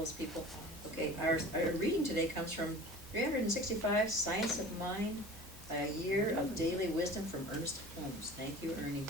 those people. Okay, our reading today comes from 365 Science of Mind, a year of daily wisdom from Ernest Holmes. Thank you, Ernie.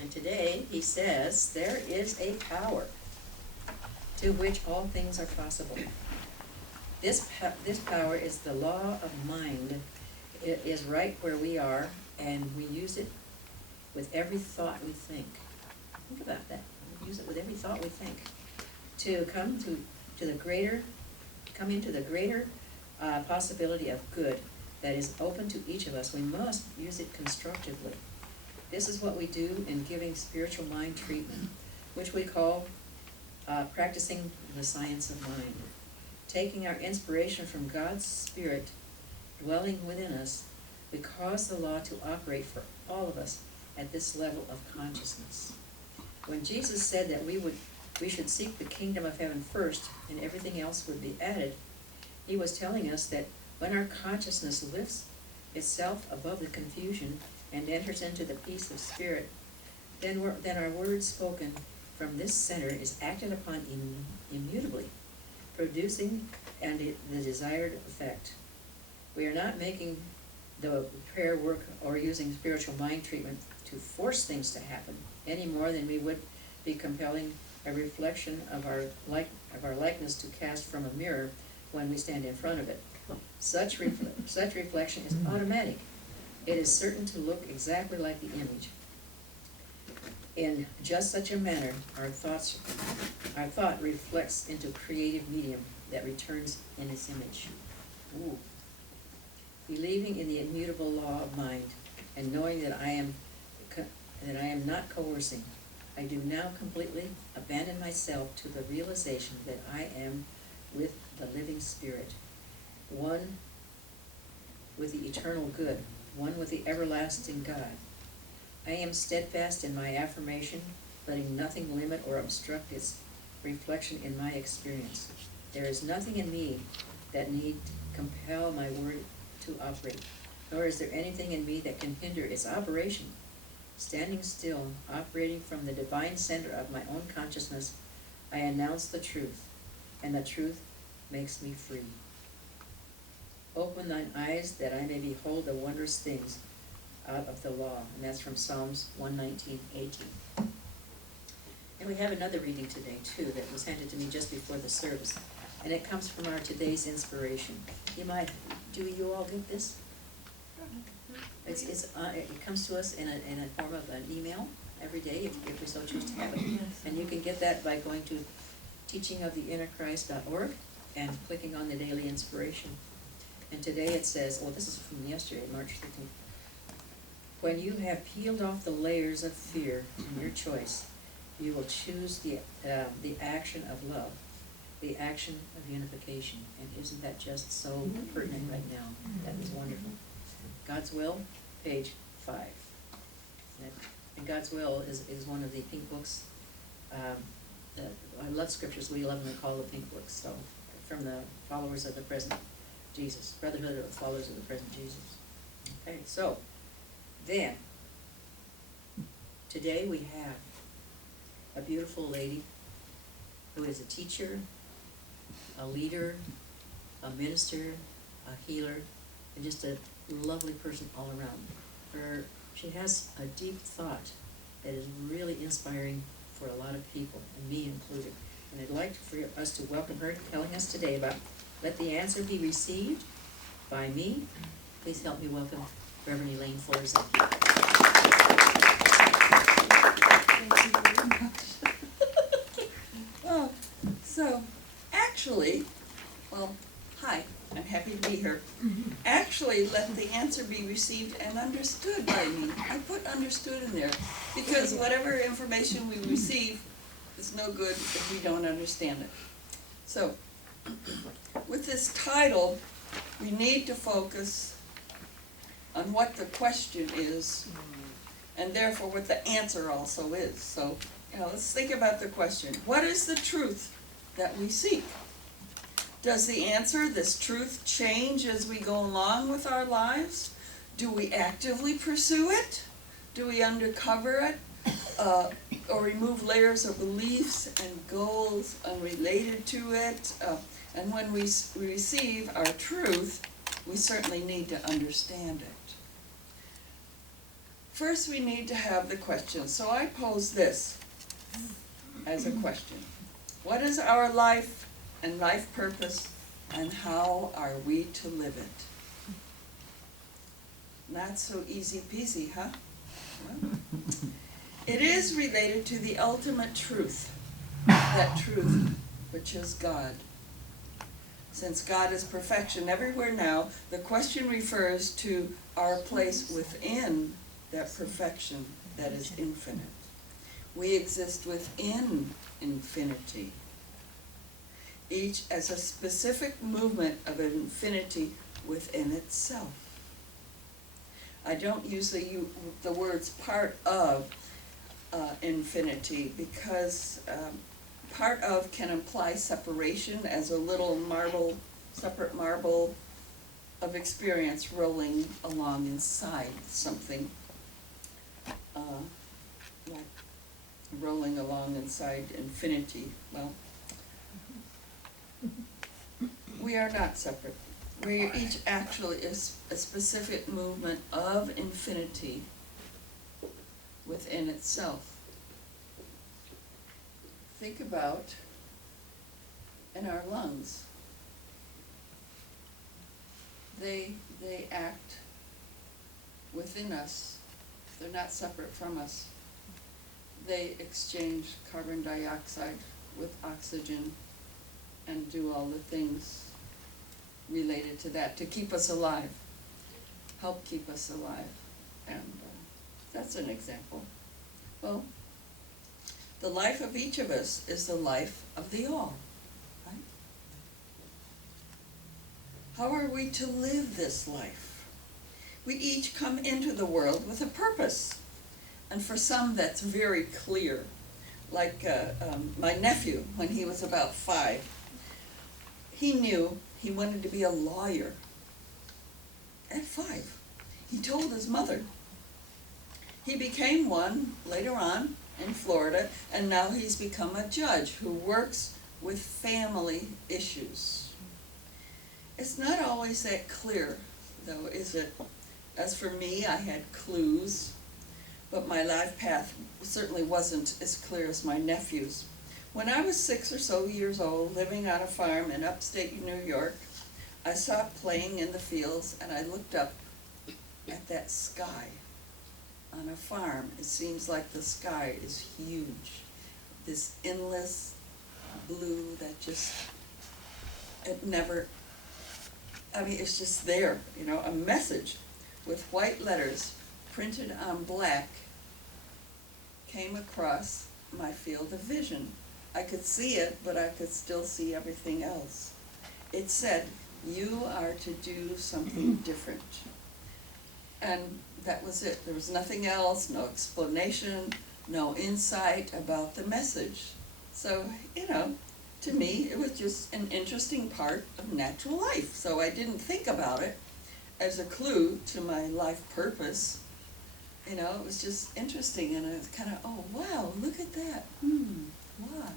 And today he says, there is a power to which all things are possible. This power is the law of mind. It is right where we are, and we use it with every thought we think. Think about that. We use it with every thought we think. To come into the greater possibility of good that is open to each of us, we must use it constructively. This is what we do in giving spiritual mind treatment, which we call practicing the science of mind. Taking our inspiration from God's Spirit dwelling within us, we cause the law to operate for all of us at this level of consciousness. When Jesus said that we should seek the kingdom of heaven first and everything else would be added, he was telling us that when our consciousness lifts itself above the confusion and enters into the peace of spirit, then our words spoken from this center is acted upon immutably, producing the desired effect. We are not making the prayer work or using spiritual mind treatment to force things to happen any more than we would be compelling a reflection of our likeness to cast from a mirror when we stand in front of it. Such reflection is automatic. It is certain to look exactly like the image. In just such a manner, our thought reflects into creative medium that returns in its image. Ooh. Believing in the immutable law of mind and knowing that I am not coercing, I do now completely abandon myself to the realization that I am with the living Spirit, one with the eternal good, one with the everlasting God. I am steadfast in my affirmation, letting nothing limit or obstruct its reflection in my experience. There is nothing in me that need compel my word to operate, nor is there anything in me that can hinder its operation. Standing still, operating from the divine center of my own consciousness, I announce the truth, and the truth makes me free. Open thine eyes that I may behold the wondrous things out of the law. And that's from Psalms 119:18. And we have another reading today, too, that was handed to me just before the service. And it comes from our today's inspiration. Do you all get this? It comes to us in a form of an email every day, if we so choose to have it. And you can get that by going to teachingoftheinnerchrist.org and clicking on the daily inspiration. And today it says, this is from yesterday, March 15th. When you have peeled off the layers of fear in your choice, you will choose the action of love, the action of unification. And isn't that just so pertinent right now? That is wonderful. God's Will, page 5. And God's Will is one of the pink books. I love scriptures. We love them. We call the pink books. So, from the followers of the present Jesus, Brotherhood of the Followers of the Present Jesus. Okay, so then today we have a beautiful lady who is a teacher, a leader, a minister, a healer, and just a lovely person all around. She has a deep thought that is really inspiring for a lot of people, and me included. And I'd like for us to welcome her, telling us today about Let the Answer Be Received by Me. Please help me welcome Reverend Elaine Fuller-Zachey. Thank you very much. Well, so actually, hi, I'm happy to be here. Actually, let the answer be received and understood by me. I put understood in there because whatever information we receive is no good if we don't understand it. So, with this title, we need to focus on what the question is, and therefore what the answer also is. So, let's think about the question. What is the truth that we seek? Does the answer, this truth, change as we go along with our lives? Do we actively pursue it? Do we undercover it? or remove layers of beliefs and goals unrelated to it. And when we receive our truth, we certainly need to understand it. First, we need to have the question. So I pose this as a question. What is our life and life purpose, and how are we to live it? Not so easy peasy, huh? Well, it is related to the ultimate truth, that truth which is God. Since God is perfection everywhere now, the question refers to our place within that perfection that is infinite. We exist within infinity, each as a specific movement of infinity within itself. I don't use the words part of infinity because part of can imply separation as a little marble, separate marble of experience rolling along inside something, like rolling along inside infinity. Well, we are not separate. We are each actually is a specific movement of infinity within itself. Think about in our lungs. They act within us. They're not separate from us. They exchange carbon dioxide with oxygen and do all the things related to that to keep us alive, help keep us alive. And that's an example. Well, the life of each of us is the life of the all, right? How are we to live this life? We each come into the world with a purpose, and for some that's very clear. Like my nephew, when he was about 5, he knew he wanted to be a lawyer. At 5, he told his mother. He became one later on in Florida, and now he's become a judge who works with family issues. It's not always that clear, though, is it? As for me, I had clues, but my life path certainly wasn't as clear as my nephew's. When I was 6 or so years old, living on a farm in upstate New York, I stopped playing in the fields and I looked up at that sky. On a farm, it seems like the sky is huge. This endless blue that just, it never, I mean, it's just there, you know, a message with white letters printed on black came across my field of vision. I could see it, but I could still see everything else. It said, you are to do something different. And that was it. There was nothing else, no explanation, no insight about the message. So, you know, to me, it was just an interesting part of natural life. So I didn't think about it as a clue to my life purpose. You know, it was just interesting, and it's kind of, oh, wow, look at that. Watch.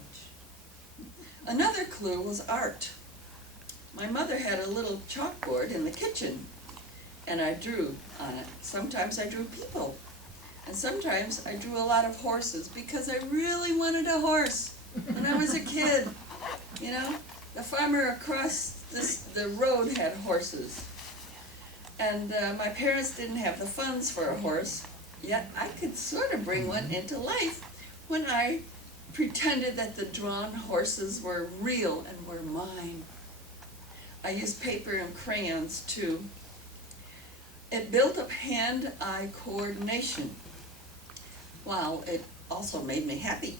Another clue was art. My mother had a little chalkboard in the kitchen, and I drew on it. Sometimes I drew people, and sometimes I drew a lot of horses because I really wanted a horse when I was a kid. You know, the farmer across the road had horses, and my parents didn't have the funds for a horse, yet I could sort of bring one into life when I pretended that the drawn horses were real and were mine. I used paper and crayons too. It built up hand-eye coordination, while it also made me happy.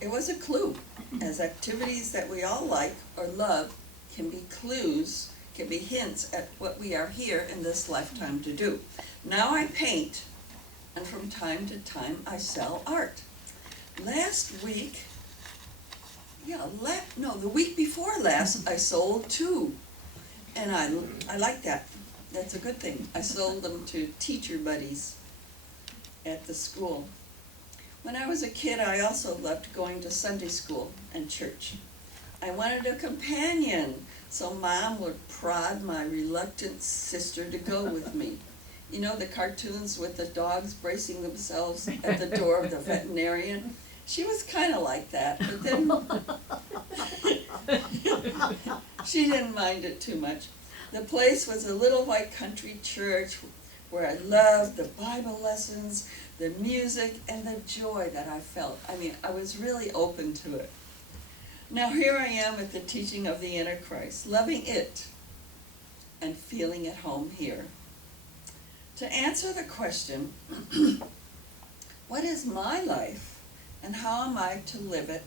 It was a clue, as activities that we all like or love can be clues, can be hints at what we are here in this lifetime to do. Now I paint, and from time to time I sell art. Last week, the week before last, I sold 2, and I like that. That's a good thing. I sold them to teacher buddies at the school. When I was a kid, I also loved going to Sunday school and church. I wanted a companion, so Mom would prod my reluctant sister to go with me. You know the cartoons with the dogs bracing themselves at the door of the veterinarian? She was kind of like that, but then she didn't mind it too much. The place was a little white country church where I loved the Bible lessons, the music, and the joy that I felt. I mean, I was really open to it. Now here I am at the teaching of the inner Christ, loving it and feeling at home here. To answer the question, what is my life and how am I to live it?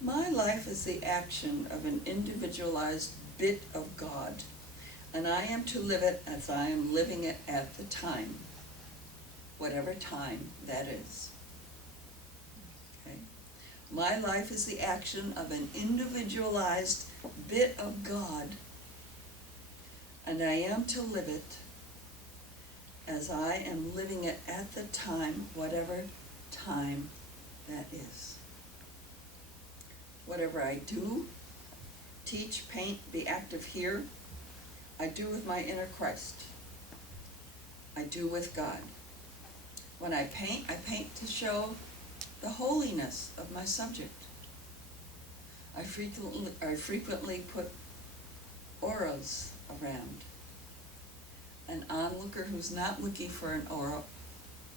My life is the action of an individualized bit of God, and I am to live it as I am living it at the time, whatever time that is. Okay? My life is the action of an individualized bit of God, and I am to live it as I am living it at the time, whatever time that is. Whatever I do, teach, paint, be active here, I do with my inner Christ. I do with God. When I paint to show the holiness of my subject. I frequently put auras around. An onlooker who's not looking for an aura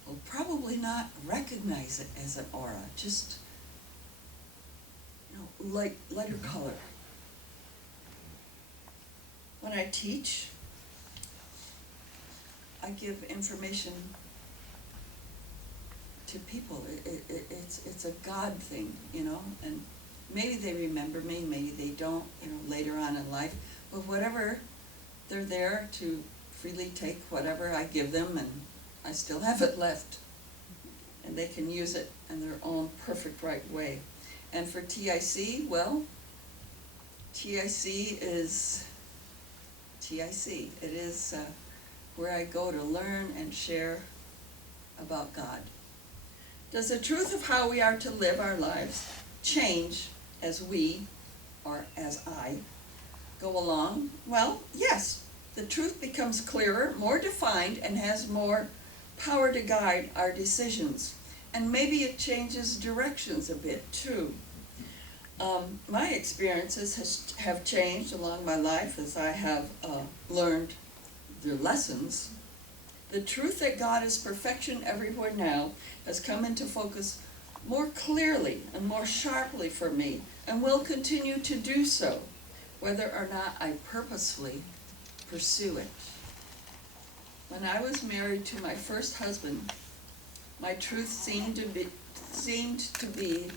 will probably not recognize it as an aura, just lighter color. When I teach, I give information to people. It's a God thing, and maybe they remember me, maybe they don't, later on in life, but whatever, they're there to freely take whatever I give them, and I still have it left, and they can use it in their own perfect right way. And for TIC, well, TIC is TIC. It is where I go to learn and share about God. Does the truth of how we are to live our lives change as we, or as I, go along? Well, yes. The truth becomes clearer, more defined, and has more power to guide our decisions. And maybe it changes directions a bit, too. My experiences have changed along my life as I have learned the lessons. The truth that God is perfection everywhere now has come into focus more clearly and more sharply for me, and will continue to do so, whether or not I purposefully pursue it. When I was married to my first husband, my truth seemed to be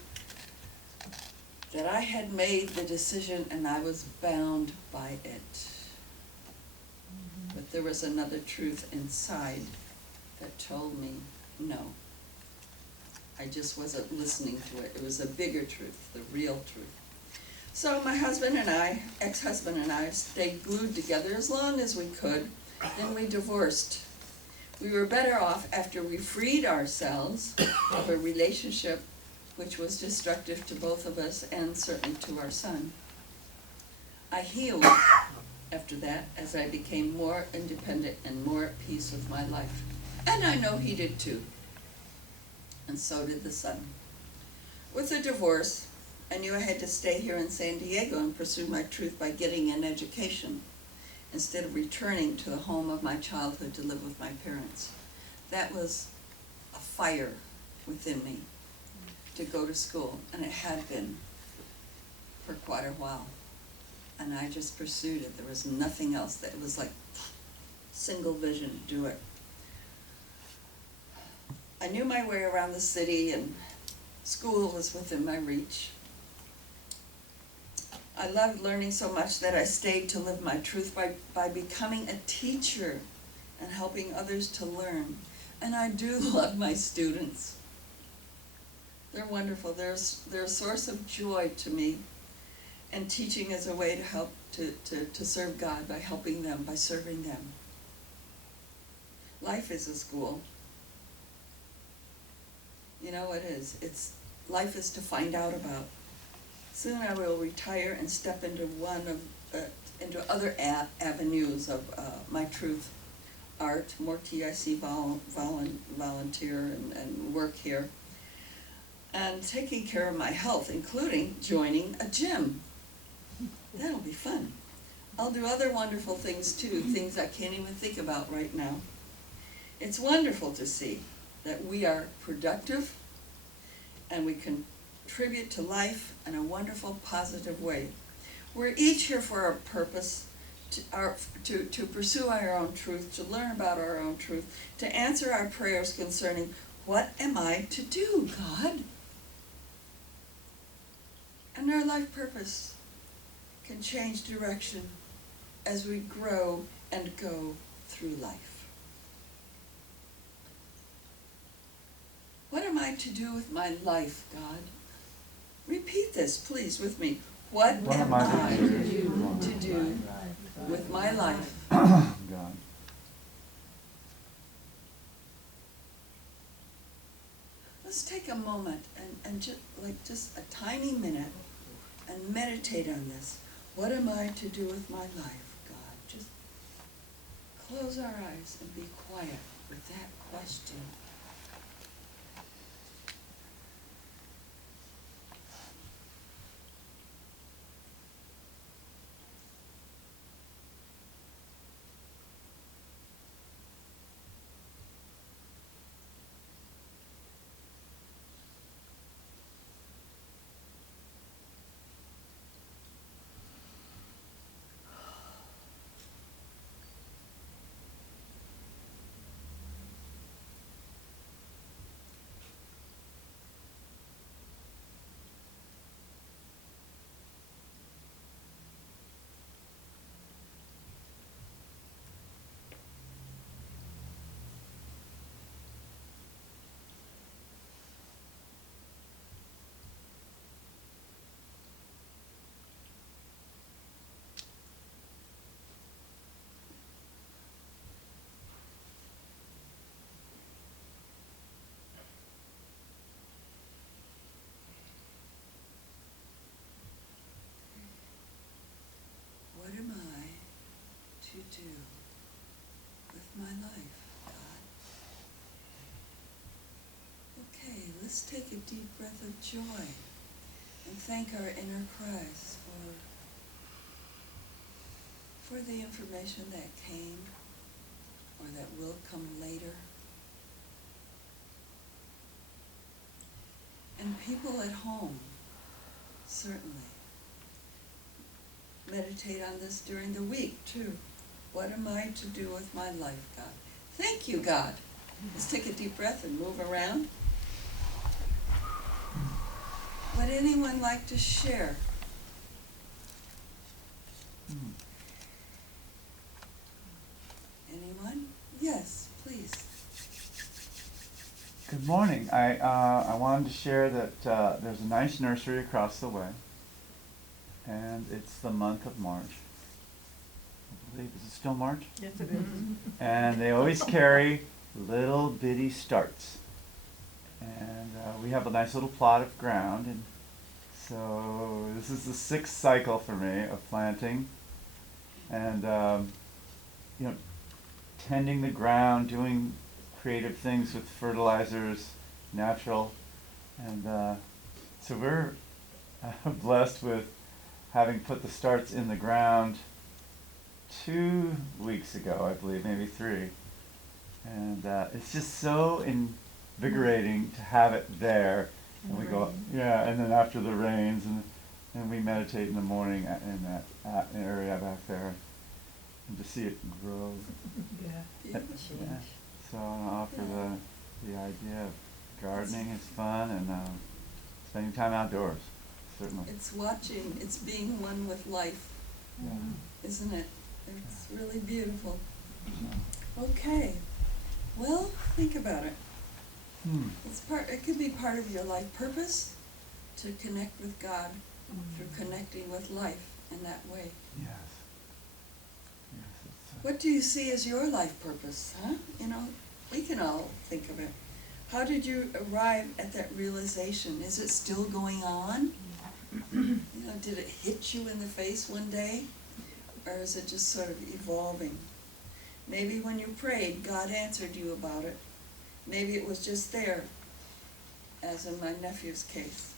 that I had made the decision and I was bound by it. But there was another truth inside that told me no. I just wasn't listening to it. It was a bigger truth, the real truth. So my husband and I, ex-husband and I, stayed glued together as long as we could. Then we divorced. We were better off after we freed ourselves of a relationship which was destructive to both of us and certainly to our son. I healed after that as I became more independent and more at peace with my life. And I know he did too. And so did the son. With the divorce, I knew I had to stay here in San Diego and pursue my truth by getting an education, instead of returning to the home of my childhood to live with my parents. That was a fire within me to go to school, and it had been for quite a while. And I just pursued it. There was nothing else. It was like single vision, do it. I knew my way around the city, and school was within my reach. I loved learning so much that I stayed to live my truth by becoming a teacher and helping others to learn. And I do love my students. They're wonderful. They're a source of joy to me. And teaching is a way to help to serve God by helping them, by serving them. Life is a school. You know, it is. Life is to find out about. Soon I will retire and step into into other avenues of my truth, art, more TIC volunteer and work here, and taking care of my health, including joining a gym. That'll be fun. I'll do other wonderful things too, things I can't even think about right now. It's wonderful to see that we are productive and we contribute to life in a wonderful, positive way. We're each here for a purpose, to pursue our own truth, to learn about our own truth, to answer our prayers concerning, what am I to do, God? And our life purpose can change direction as we grow and go through life. What am I to do with my life, God? Repeat this, please, with me. What am I to do with my life? God. Let's take a moment and just a tiny minute and meditate on this. What am I to do with my life, God? Just close our eyes and be quiet with that question. What am I to do with my life, God? Okay, let's take a deep breath of joy and thank our inner Christ for the information that came or that will come later. And people at home, certainly. Meditate on this during the week, too. What am I to do with my life, God? Thank you, God. Let's take a deep breath and move around. Would anyone like to share? Anyone? Yes, please. Good morning. I wanted to share that there's a nice nursery across the way, and it's the month of March. I believe, is it still March? Yes, it is. And they always carry little bitty starts. And we have a nice little plot of ground, and so this is the 6th cycle for me of planting, and tending the ground, doing creative things with fertilizers, natural, and so we're blessed with having put the starts in the ground 2 weeks ago, I believe, maybe 3, and it's just so invigorating to have it there. And we go, yeah, and then after the rains, and we meditate in the morning in that area back there, and to see it grow. Yeah. Yeah. So I want to offer the idea of gardening is fun, and spending time outdoors, certainly. It's watching, it's being one with life, Yeah. isn't it? It's really beautiful. Okay, well, think about it. It could be part of your life purpose to connect with God through connecting with life in that way. Yes. Yes. It's, What do you see as your life purpose, huh? You know, we can all think of it. How did you arrive at that realization? Is it still going on? You know, did it hit you in the face one day? Or is it just sort of evolving? Maybe when you prayed, God answered you about it. Maybe it was just there, as in my nephew's case.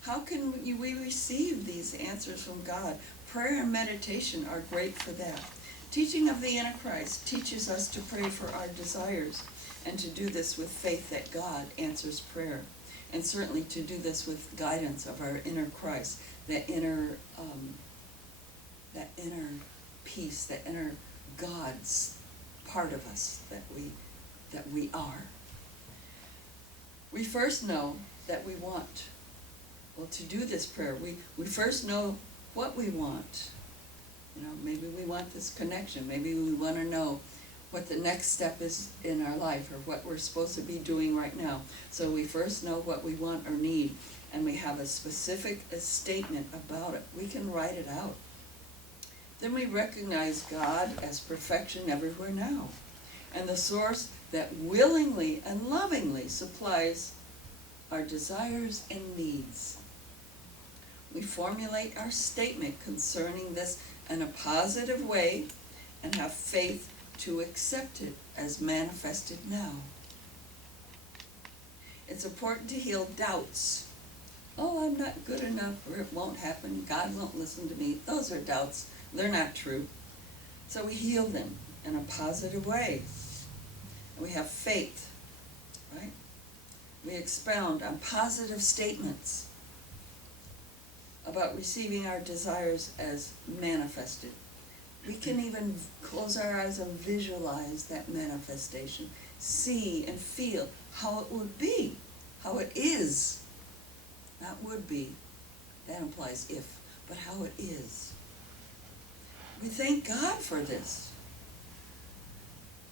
How can we receive these answers from God? Prayer and meditation are great for that. Teaching of the inner Christ teaches us to pray for our desires and to do this with faith that God answers prayer. And certainly to do this with guidance of our inner Christ, that inner peace, that inner God's part of us that we are. We first know that we want. Well, to do this prayer, we first know what we want. You know, maybe we want this connection. Maybe we want to know what the next step is in our life or what we're supposed to be doing right now. So we first know what we want or need, and we have a specific statement about it. We can write it out. Then we recognize God as perfection everywhere now, and the source that willingly and lovingly supplies our desires and needs. We formulate our statement concerning this in a positive way and have faith to accept it as manifested now. It's important to heal doubts. Oh, I'm not good enough, or it won't happen, God won't listen to me. Those are doubts. They're not true. So we heal them in a positive way. And we have faith, right? We expound on positive statements about receiving our desires as manifested. We can even close our eyes and visualize that manifestation, see and feel how it would be, how it is. Not would be, that implies if, but how it is. We thank God for this.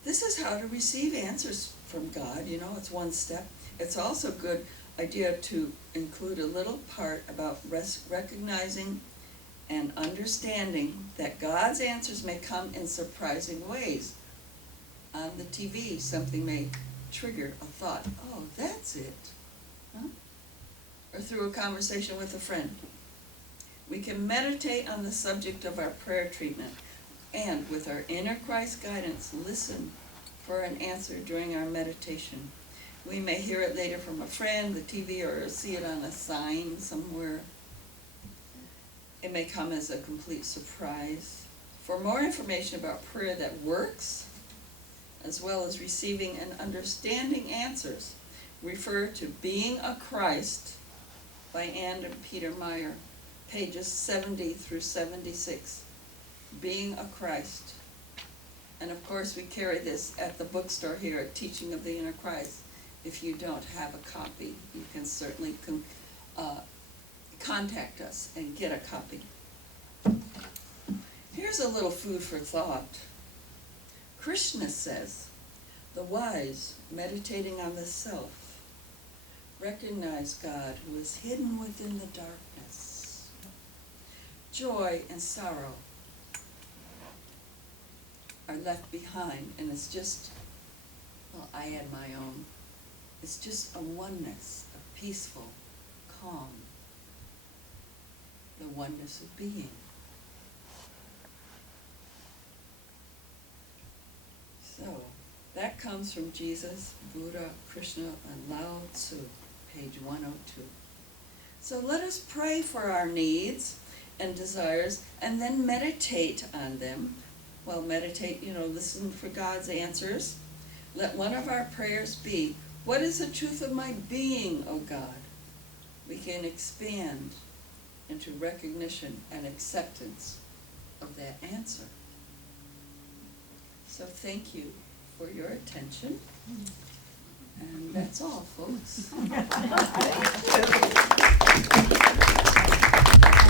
This is how to receive answers from God. You know, it's one step. It's also a good idea to include a little part about recognizing and understanding that God's answers may come in surprising ways. On the TV, something may trigger a thought, oh, that's it. Huh? Or through a conversation with a friend. We can meditate on the subject of our prayer treatment and, with our inner Christ guidance, listen for an answer during our meditation. We may hear it later from a friend, the TV, or see it on a sign somewhere. It may come as a complete surprise. For more information about prayer that works, as well as receiving and understanding answers, refer to Being a Christ by Ann and Peter Meyer, pages 70 through 76. Being a Christ. And of course we carry this at the bookstore here at Teaching of the Inner Christ. If you don't have a copy, you can certainly contact us and get a copy. Here's a little food for thought. Krishna says, the wise, meditating on the self, recognize God who is hidden within the darkness. Joy and sorrow are left behind, and it's just, well, I add my own. It's just a oneness, a peaceful, calm, the oneness of being. So, that comes from Jesus, Buddha, Krishna, and Lao Tzu, page 102. So let us pray for our needs and desires, and then meditate on them. Well, meditate, listen for God's answers. Let one of our prayers be, what is the truth of my being, O God? We can expand into recognition and acceptance of that answer. So thank you for your attention. And that's all, folks. Thank you.